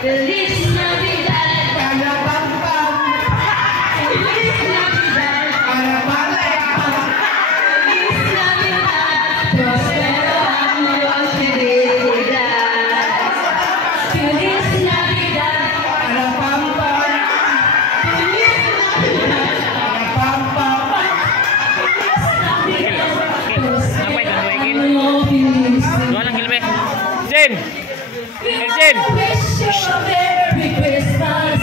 Feliz Navidad. Para pampam. Feliz Navidad. Para malaya. Feliz Navidad. Prospero años de vida. Feliz Navidad. Para pampam. Feliz Navidad. Para pampam. Apa itu? Dua ingin? Feliz Dua lang kilbe. Jen! Jen! Wish you a Merry Christmas.